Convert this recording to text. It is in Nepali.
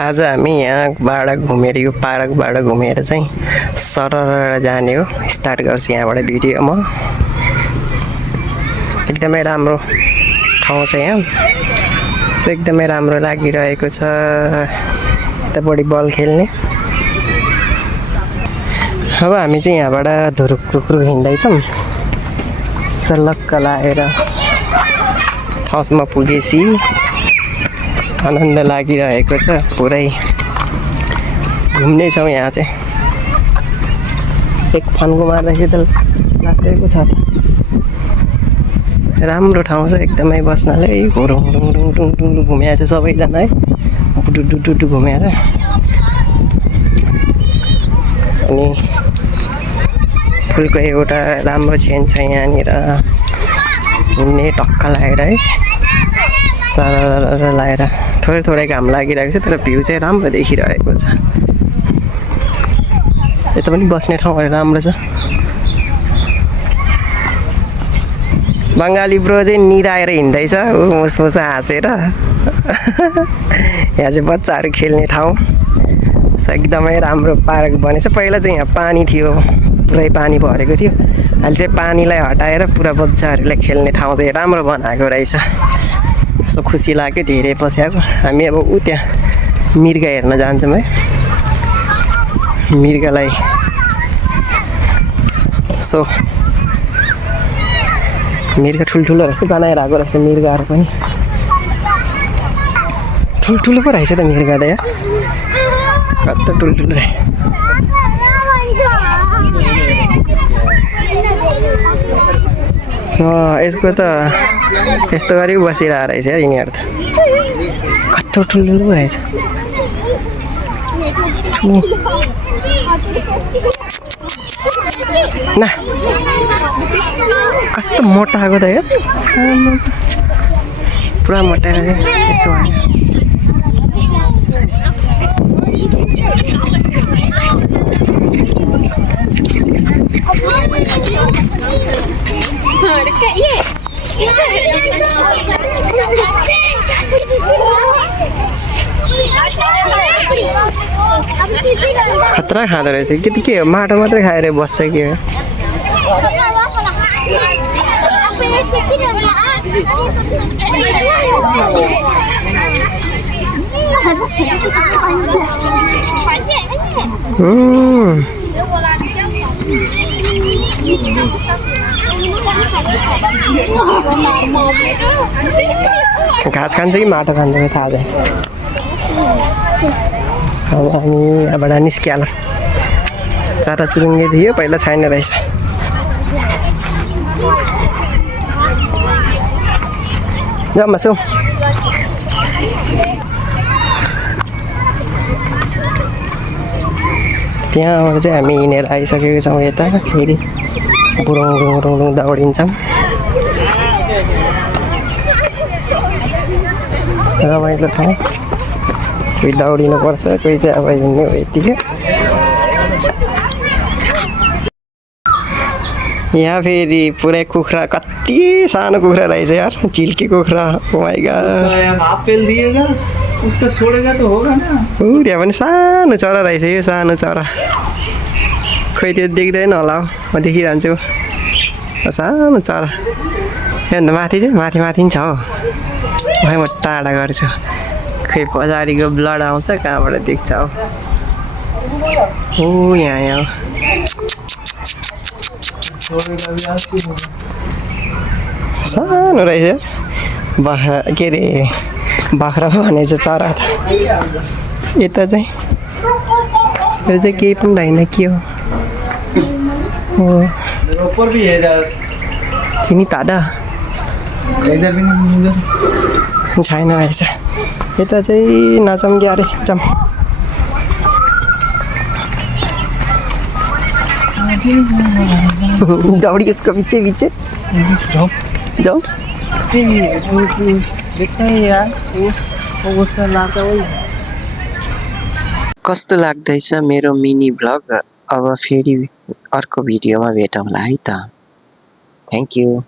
आज हामी यहाँबाट घुमेर यो पार्कबाट घुमेर चाहिँ सरर जाने हो। स्टार्ट गर्छु यहाँबाट भिडियो म। एकदमै राम्रो ठाउँ छ यहाँ। सो एकदमै राम्रो लागिरहेको छ यता बडी बल खेल्ने। अब हामी चाहिँ यहाँबाट धुरुक हिँड्दैछौँ। सलक्क लागेर ठाउँसम्म पुगेपछि आनन्द लागिरहेको छ पुरै। घुम्ने छौँ यहाँ चाहिँ। एक फन्को मार्दाखेरि त लागेको छ त। राम्रो ठाउँ छ एकदमै बस्नलाई। हुरुङ घुमेको छ सबैजना है। डुडु घुमेको छ। अनि फुलको एउटा राम्रो छेन छ यहाँनिर। हिँड्ने टक्क लागेर है। सरर लागेर थोरै घाम लागिरहेको छ तर भ्यू चाहिँ राम्रो देखिरहेको छ। यता पनि बस्ने ठाउँहरू राम्रो छ। बङ्गाली ब्रो चाहिँ निदाएर हिँड्दैछ मुस हाँसेर। यहाँ चाहिँ बच्चाहरू खेल्ने ठाउँ। एकदमै राम्रो पार्क बनेछ। पहिला चाहिँ यहाँ पानी थियो, पुरै पानी भरेको थियो। अहिले चाहिँ पानीलाई हटाएर पुरा बच्चाहरूले खेल्ने ठाउँ चाहिँ राम्रो बनाएको रहेछ। सो खुसी लाग्यो धेरै पछि आएको। हामी अब त्यहाँ मृग हेर्न जान्छौँ है। मृगलाई सो मृग ठुल्ठुलो बनाइरहेको रहेछ। मृगहरू पनि ठुल्ठुलो पो रहेछ त मृग त यहाँ। कस्तो ठुल्ठुलो रहेछ। यसको त यस्तो गरी बसिरहेको रहेछ यार यिनीहरू त। कत्रो ठुल्ठुलो पो रहेछ। न कस्तो मोटा आएको त यार। पुरा मोटाएर यस्तो खतरा खाँदो रहेछ कि के हो। माटो मात्रै खाएर बस्छ कि हो। घाँस खान्छ कि माटो खान्छ थाहा छैन। अब हामी यहाँबाट निस्किहालौँ। चराचुरुङ्गी थियो पहिला छैन रहेछ। जाऊँ बसौँ। त्यहाँबाट चाहिँ हामी हिँडेर आइसकेको छौँ यता। फेरि बुरुङ दौडिन्छौँ। रमाइलो ठाउँ। कोही दौडिनुपर्छ, कोही चाहिँ अब हिँड्ने हो यतिकै। यहाँ फेरि पुरै कुखुरा, कति सानो कुखुरा रहेछ यार। चिल्के कुखुरा। Oh my God. उसका छोडेगा तो होगा ना। त्यहाँ पनि सानो चरा रहेछ यो। सानो चरा खोइ त्यो देख्दैन होला हौ। म देखिरहन्छु सानो चरा। यहाँ माथि चाहिँ माथि पनि छ हौ। खै म टाढा गर्छु। खै पछाडिको ब्लड आउँछ कहाँबाट देख्छ हौ। ओ यहाँ सानो रहेछ। के अरे बाख्रा भनेछ चरा त। यता चाहिँ यो चाहिँ केही पनि रहेन के हो। चिनी ताडा छैन रहेछ। यता चाहिँ नजाऊँ कि अरे जाऊँ। दौडी यसको बिचे जाऊँ। कस्तो लाग्दैछ मेरो मिनी ब्लग। अब फेरि अर्को भिडियोमा भेटौँला है त। Thank you.